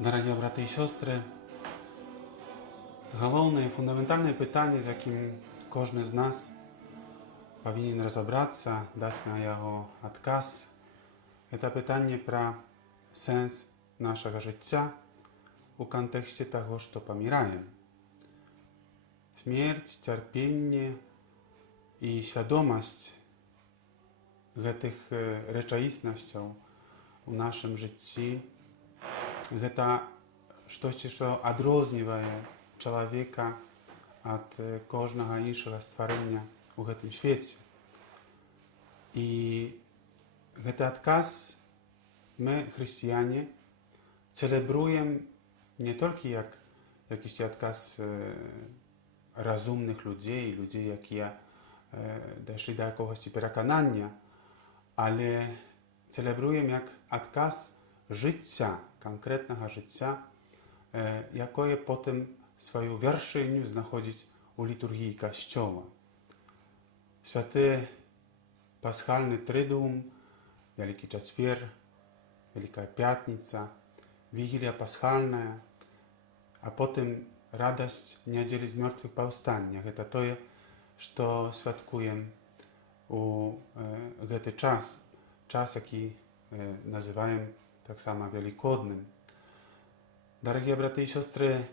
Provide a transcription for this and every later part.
Дорогі брати і сестри, головне і фундаментальне питання, з яким кожен з нас повинен розібратися, дати на його відказ, це питання про сенс нашого життя у контексті того, що помираємо. Смерть, терпіння і свідомість гэтых рэчаіснасцяў у нашым жыцці гэта штосьці, што адрознівае чалавека ад кожнага іншага стварэння ў гэтым свеце. І гэты адказ мы, хрысціяне, цэлебруем не толькі як якийсь адказ разумных людзей, людзей, якія дайшлі да якогось пераканання, але цэлебруем як адказ жыцця, канкрэтнага жыцця, якое потым сваю вяршыню знаходзіць у літургіі касцёла. Святы пасхальны трыдуум, Вялікі чацвер, Вялікая пятніца, Вігілія пасхальная, а потым радасць нядзелі з мёртвых паўстання. Гэта тое, што святкуем у гэты час, які называем таксама великодным. Дорогие браты и сестры,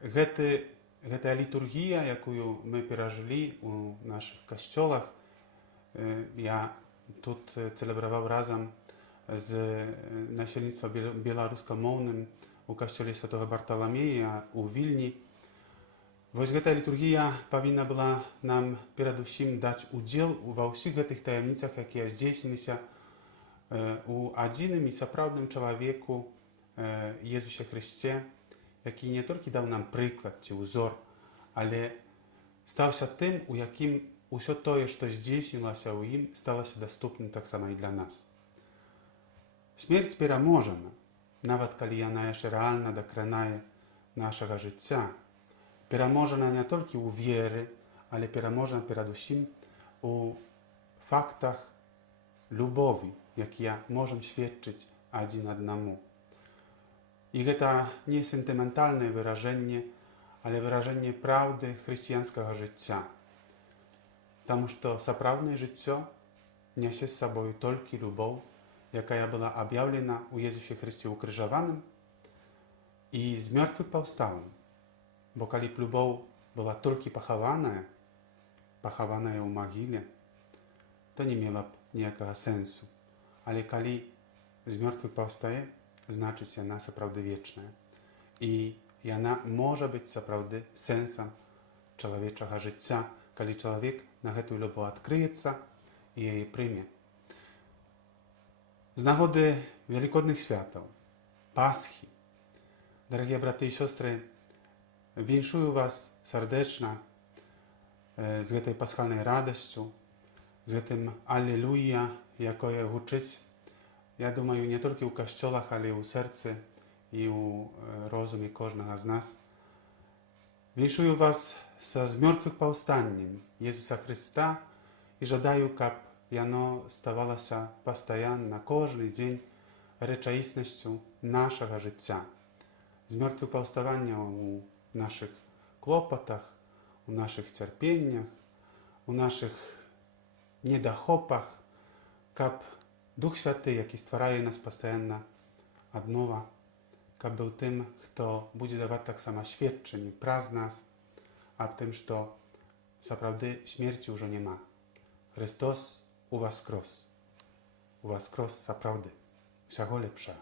гэтая літургія, якую мы перажылі у наших касцёлах, я тут цэлебраваў разам з насельніцтвам беларускамоўным у касцёле святого Барталамея у Вільні. Вось гэтая літургія павінна была нам перадусім даць удзел ва ўсіх гэтых таямніцах, якія здзейсніліся у адзіным і сапраўдным чалавеку Езусе Хрысце, які не толькі даў нам прыклад ці ўзор, але стаўся тым, у якім усё тое, што здзейснілася ў ім, сталася даступным таксама і для нас. Смерць пераможана, нават калі яна яшчэ рэальна дакранае нашага жыцця. Пераможана не толькі ў веры, але пераможана перадусім у фактах любові, якія можам сведчыць адзін аднаму. І гэта не сентыментальнае выражэнне, але выражэнне праўды хрысціянскага жыцця. Таму што сапраўднае жыццё нясе з сабою толькі любоў, якая была аб'яўлена ў Езусе Хрысце укрыжаваным і з мёртвых паўсталым. Бо калі б любоў была толькі пахаваная ў магіле, то не мела б ніякага сэнсу. Але калі з мёртвых паўстае, значыць яна сапраўды вечная. І яна можа быць сапраўды сэнсам чалавечага жыцця, калі чалавек на гэтую любоў адкрыецца і яе прыме. З нагоды велікодных святаў, Пасхі, дарагія браты і сёстры, віншую вас сардэчна з гэтай пасхальнай радасцю, з гэтым алелуя, якое гучыць, я думаю, не толькі ў касцёлах, але і ў сэрцы і ў розуме кожнага з нас. Віншую вас са з мёртвых паўстаннем Езуса Хрыста і жадаю, каб яно ставалася пастаянна кожны дзень рэчаіснасцю нашага жыцця. З мёртвых паўставання у наших клопатах, у наших цярпеннях, у наших недахопах, каб Дух Святы, які стварае нас пастаянна аднова, каб быў тым, хто будзе даваць таксама сведчанні праз нас аб тым, што сапраўды смерці ўжо няма. Христос уваскрос. Уваскрос сапраўды. Усяго лепшага.